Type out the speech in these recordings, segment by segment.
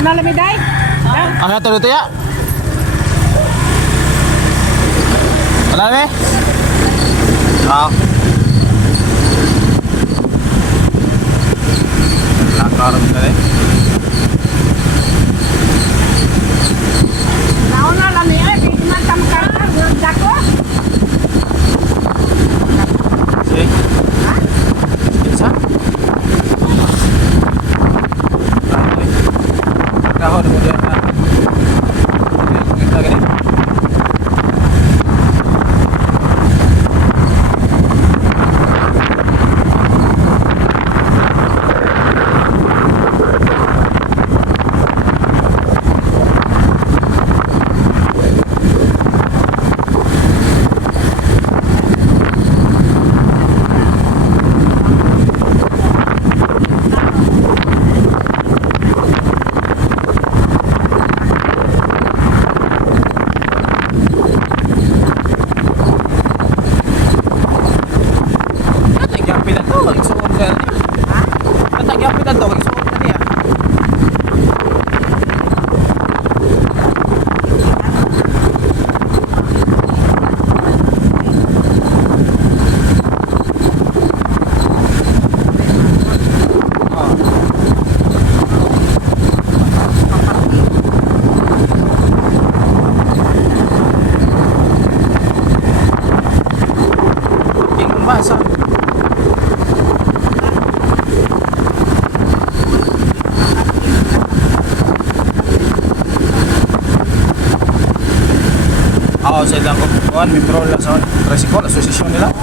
Una lamig day. Ano to dito ya? Wala na eh? Lakaran ka eh. Nauna lamig ay man tam ka dako. Sige. Ha? Isa? Kahon mo dyan na. Kita gani. Basa. Ako sa ilang kupuan, membro lang sa Tricycle Association nila.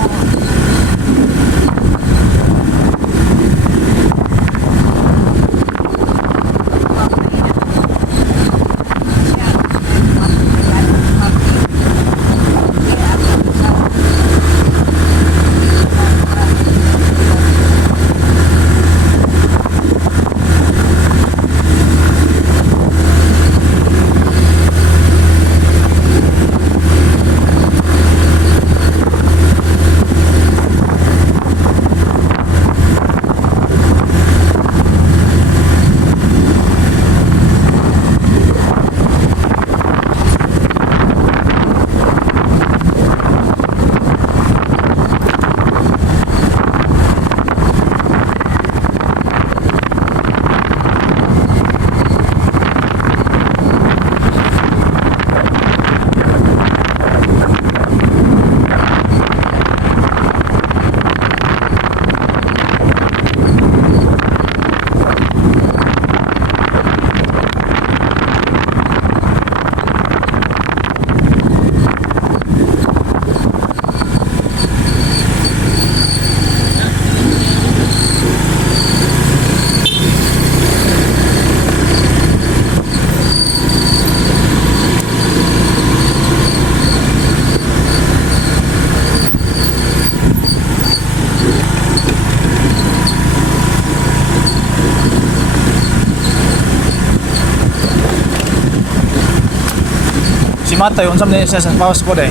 Si Mata yung unsam niya sa pawas ko deh.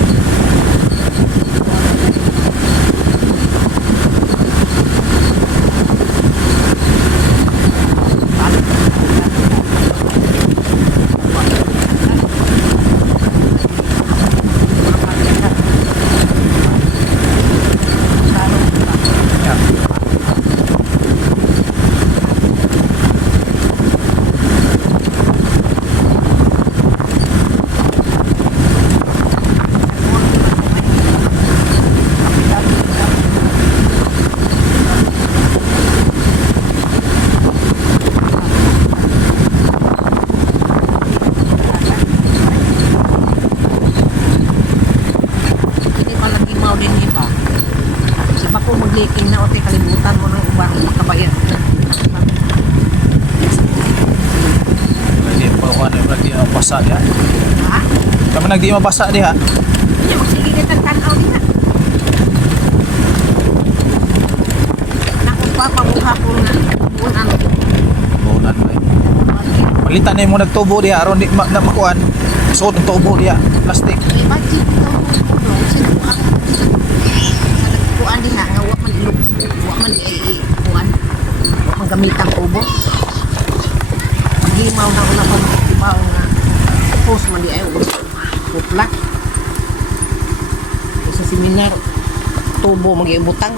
Magliking na o kalimutan mo ng ubang kabayan. Hindi pa ko ano lagi ang basa dia. Ha? Kamu nagdi mabasa diha. Iya magsigit ang tanaw diha. Naku pa pabuha ko na unan. Bulan ba. Palitan na mo nagtubo diha aron di na makuan. Suot ang tubo diha, plastic. Budget to ko sino ang kuan diha nga wa man ilog, wa man kuan. Wa man gamitang tubo. himaw na una pa magtibaw nga. Tapos mali ay kupla. Sa seminar tubo mag-iibutang.